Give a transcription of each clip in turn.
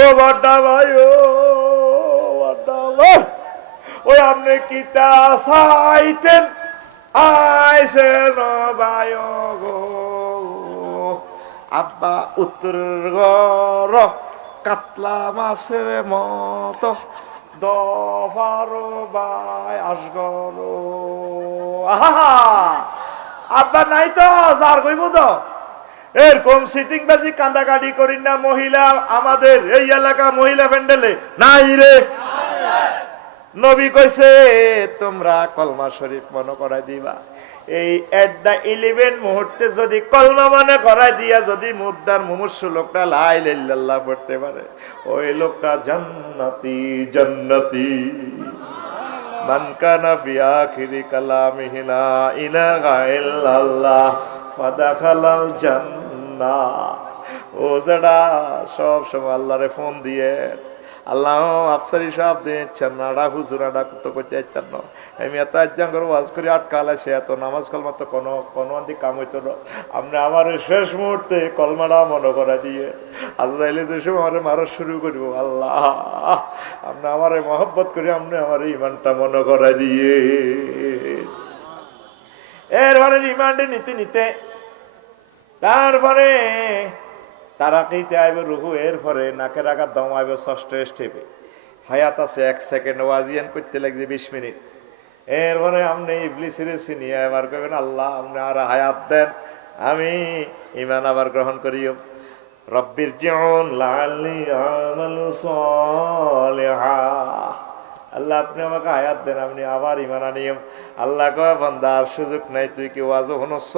ও বড্ডা ভাই, ও ওই আপনি কি তা চাইতেন আইসে ভাই গো। আব্বা উত্তরের ঘর, কাতলা মাছের মতো। দফারো বাই আসগর আহা, আব্বা নাই তো যার কইব তো? এরকম সিটিং বাজি কান্দাকাটি করি না মহিলা, আমাদের এই এলাকা মহিলা প্যান্ডেলে নাই রে। নবী কইছে, তোমরা কলমা শরীফ মনে করাই দিবা। এই এট দা ইলেভেন মুহূর্তে যদি কলমা মনে করাই দিয়া, যদি মুদ্দার মুমুর্ষু লোকটা লাই লাল্লাহ পড়তে পারে, ওই লোকটা জান্নাতি জান্নাতি। মান কানা ফি আখিরি কালামিহি লা জান্নাহ ও যারা সব সময় আল্লাহরে ফোন দিয়ে। আল্লাহ, আফসারি সাহেব দিচ্ছেন নাডা হুজুরাডা তো করতে চাইতেন না। আমি এত আজ্ঞান করে ওয়াজ করি, আটকালে সে এত নামাজ কলমা তো কোনো কোনো আদি কাম হইতো না। আপনি আমার শেষ মুহূর্তে কলমাটা মনে করা দিয়ে, আল্লাহ এলে যে আমার মারা শুরু করব, আল্লাহ। আপনি আমার মহব্বত করে, আপনি আমার ইমানটা মনে করা দিয়ে। এর মানে রিমান্ডে নিতে নিতে তারপরে তারা কেইতে আইবে রুহু, এরপরে নাকের আঘাত দম আইবে, ষষ্ঠ স্টেপে। হায়াত আছে, এক সেকেন্ড ওয়াজিয়ান করতে লাগছে, বিশ মিনিট। এরপরে আপনি ইবলিসিরে চিনিয়ে এবার কবেন আল্লাহ আপনি আর হায়াত দেন, আমি ইমান আবার গ্রহণ করিও। রব্বির জীবন লালি আমালু সলিহা। আল্লাহ, আপনি আমাকে হায়াত দেন, আপনি আবার ইমান আনিয়ম আল্লাহ কয়, বান্দা, আর সুযোগ নাই, তুই কি ওয়াজও হনস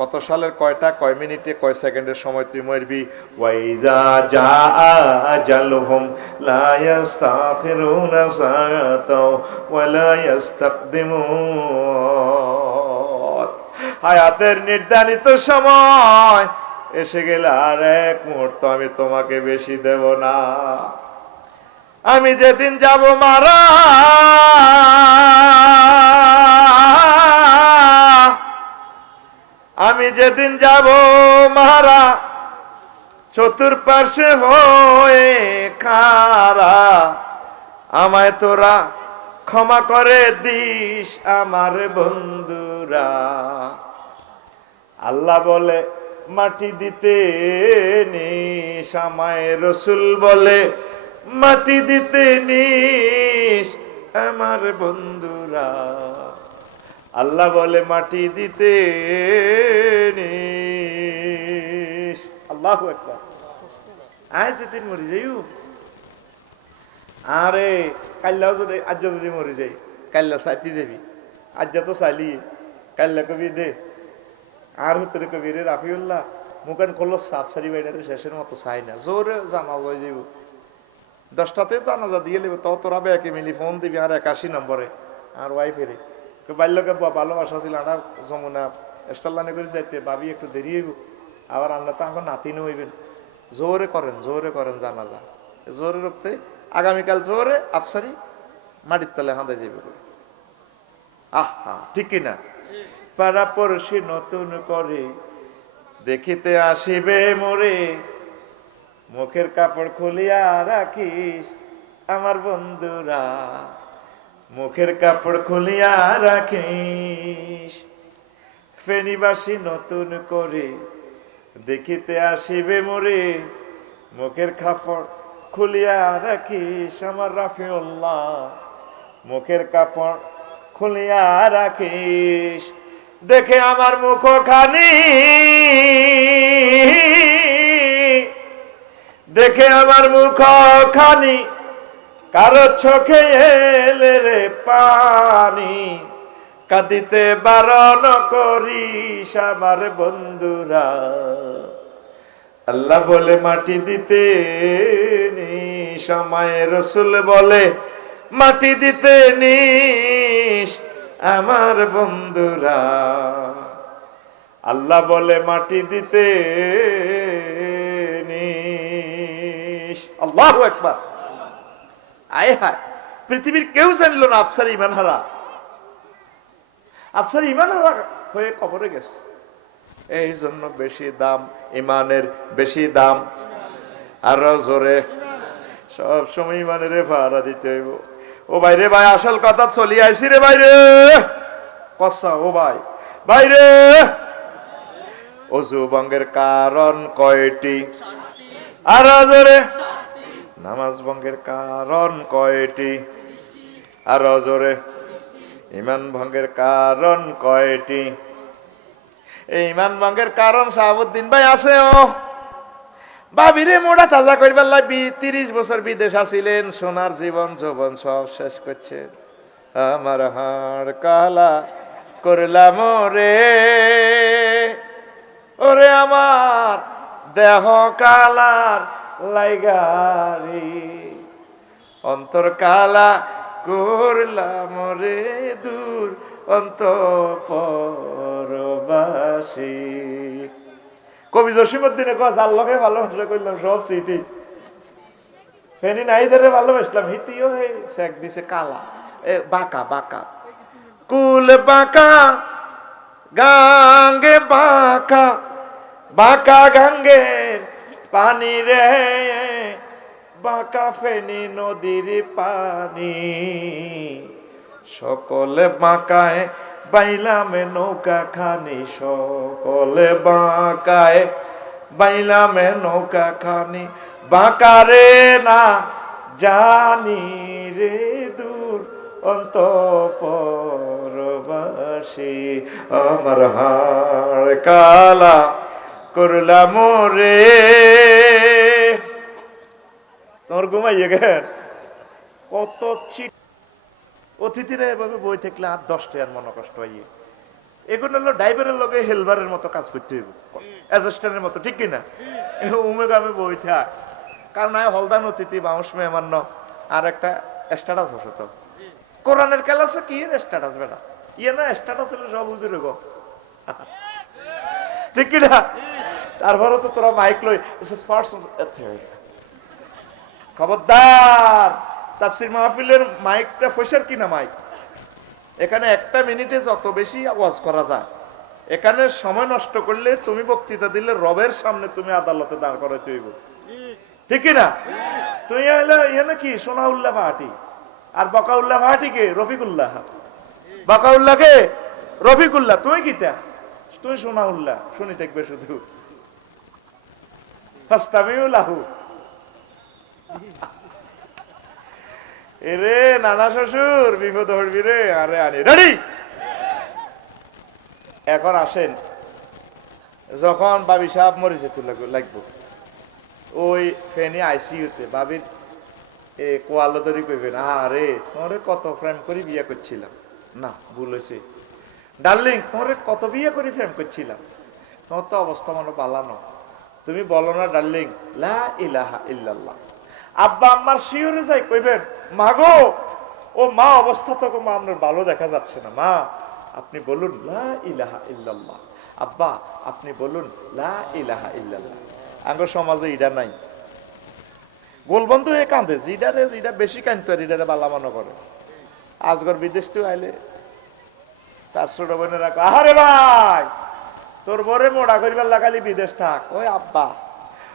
কত সালের কয়টা, কয় মিনিটে, কয় সেকেন্ডের সময় তুই মরবি? ওয়াইজা জা আজালুহুম, লা ইস্তাখিরুনা সাআতাও, ওয়া লা ইস্তাকদিমুন। হায়াতের নির্ধারিত সময় এসে গেলে আর এক মুহূর্ত আমি তোমাকে বেশি দেব না। আমি যেদিন যাব মারা। আমি যেদিন যাব মারা চতুর্পাশে হয়ে খারা। আমায় তোরা ক্ষমা করে দিস আমার বন্ধুরা। আল্লাহ বলে, মাটি দিতে নিস আমায় রসুল বলে মাটি দিতে নিস আমার বন্ধুরা। আল্লাহ বলে, মাটি দিতে নিস। আল্লাহ একবার আয় যেদিন মরি যাইও আরে কাল্লাও যদি আজ যদি মরি যাই, কাল্লা সাইতি যাবি। আজ তো চাইলি কাল্লা কবি দে। আর হতে কবি রে রাফিউল্লাহ। মুখান করল সাপ সারি বাইরে শেষের মতো চাই না। জোরে জানা যায় যাইব। দশটাতে জানাজা দিয়ে নেবে তো তোরা একে মিলি ফোন দিবি, আর একাশি নম্বরে। আর ওয়াইফেরে। বাল্যকে ভালোবাসা ছিল, আনার যমুনা স্টারলানে করে যাইতে, ভাবি একটু দেরি হইব। আবার আমরা তো এখন নাতিনে হইবেন। জোরে করেন জোরে করেন জানাজা। জোরে রক্তে আগামীকাল জোরে আফসারি মাটির তলে হাঁদে যাবে আহা, ঠিক কিনা? পাড়া পড়শি নতুন করে, দেখিতে আসিবে মোরে। মুখের কাপড় খুলিয়া রাখিস, আমার বন্ধুরা। মুখের কাপড় খুলিয়া রাখিস। ফেনিবাসী নতুন করে দেখিতে আসিবে মোরে, মুখের কাপড় খুলিয়া রাখিস, আমার রাফিউল্লাহ। মুখের কাপড় খুলিয়া রাখিস, দেখে আমার মুখ খানি দেখে আমার মুখ খানি, কারও চোখে এলে রে পানি। কাঁদিতে বারণ করিস আমার বন্ধুরা, আল্লাহ বলে মাটি দিতে নি আমায় রসুল বলে মাটি দিতে নিস আমার বন্ধুরা। আল্লাহ বলে মাটি দিতে নিস আল্লাহ একবার আয় হায়, পৃথিবীর কেউ জানল না আফসার ইমান হারা। আফসার ইমান হারা হয়ে কবরে গেছে। এই জন্য বেশি দাম, ইমানের বেশি দাম। আরও জোরে। সব সময় মানে রে ভাড়া দিতে হইব। ও ভাই রে ভাই, আসল কথা চলি আইছি রে ভাই রে। কসা, ও ভাই। ভাই রে। অজু ভঙ্গের কারণ কয়টি? আর জোরে নামাজ ভঙ্গের কারণ কয়টি? আর জোরে ইমান ভঙ্গের কারণ কয়টি? এই ইমান ভঙ্গের কারণ শাহাবুদ্দিন ভাই আছে, ও। বাবিরে মোড়া তাজা করবার লাগবি। তিরিশ বছর বিদেশ আসিলেন সোনার জীবন যৌবন সব শেষ করছে। আমার হাড় কালা করলাম রে ওরে আমার দেহ কালার লাইগারি অন্তর কালা করলাম রে দূর অন্ত পরবাসী কবি জসিমুদ্দিনে কস আল্লাহকে ভালোবাসা করলাম সব স্মৃতি। ফেনি নাই ধরে ভালোবাসলাম হিতিও হে সেক দিছে কালা। এ বাঁকা বাঁকা। কুল বাঁকা, গাঙ্গে বাঁকা। বাঁকা গাঙ্গের পানি রে, বাঁকা ফেনি নদীর পানি। সকলে বাঁকায় বাইলামে নৌকা খানি সকলে বাঁকায় বাইলামে নৌকা খানি বাঁকারে না জানি রে দূর অন্ত পরবাসী আমার হাড় কালা করলাম রে তোমার ঘুমাইয়ে গেন কত চিট অতিথিরা এভাবে বই থাকলে আর দশটা আর মনে কষ্ট হইয়ে এগুলো হলো ড্রাইভারের লগে হেলবারের মতো কাজ করতে হইব। অ্যাসিস্ট্যান্টের মতো, ঠিক কিনা? উমে গামে বই থাক। কারণ আয় হলদান অতিথি, বাউস মেহমান আর একটা স্ট্যাটাস আছে তো। কোরআনের ক্লাসে কি? স্ট্যাটাস বেটা। ইয়ে না স্ট্যাটাস হলে সব বুঝে গো। ঠিক কিনা? তারপরে তো তোরা মাইক লই খবরদার, তাফসির মাহফিলের মাইকটা ফসের কিনা মাইক এখানে একটা মিনিটে যত বেশি আওয়াজ করা যায়। এখানে সময় নষ্ট করলে তুমি বক্তৃতা দিলে রবের সামনে তুমি আদালতে দাঁড় করে তুইব ঠিক না? তুই ইয়ে নাকি? সোনাউল্লাহ ভাহাটি আর বকাউল্লাহ কে? রফিকুল্লাহ। বকাউল্লাহ কে? রফিকুল্লাহ। তুই কিতা? তুই সোনাউল্লাহ। শুনি থাকবে শুধু। লাহু। এরে, নানা শ্বশুর, বিপদ হরবি রে। আরে আনি রেডি! এখন আসেন। যখন বাবি সাহেব মরেছে তো লাগবো ওই ফেনি আইসিউতে বাবির এ কোয়ালো ধরি কইবেন আরে, তোমারে কত প্রেম করে বিয়ে করছিলাম। না, ভুল হয়েছে ডার্লিং, তোমারে কত বিয়ে করে প্রেম করছিলাম। তোমার তো অবস্থা মনে পালানো তুমি বলো না ডার্লিং লা ইলাহা আব্বা আম্মার শিওরে যাই কইবেন, মা গো, ও মা অবস্থা তো মা, আপনার ভালো দেখা যাচ্ছে না, মা। আপনি বলুন, লা ইলাহা ইল্লাল্লাহ। আব্বা, আপনি বলুন, লা ইলাহা ইল্লাল্লাহ। আঙ্গ সমাজে ইডা নাই। গোলবন্ধু এ কান্দে জিডারে জিডা, বেশি কান্দতে আর ইডারে বালা মনে করে। আজগর বিদেশ তো আইলে, তার ছোট বোনের আহারে ভাই তোর বরে মোড়া করিবার লাগালি বিদেশ থাক। ওই আব্বা।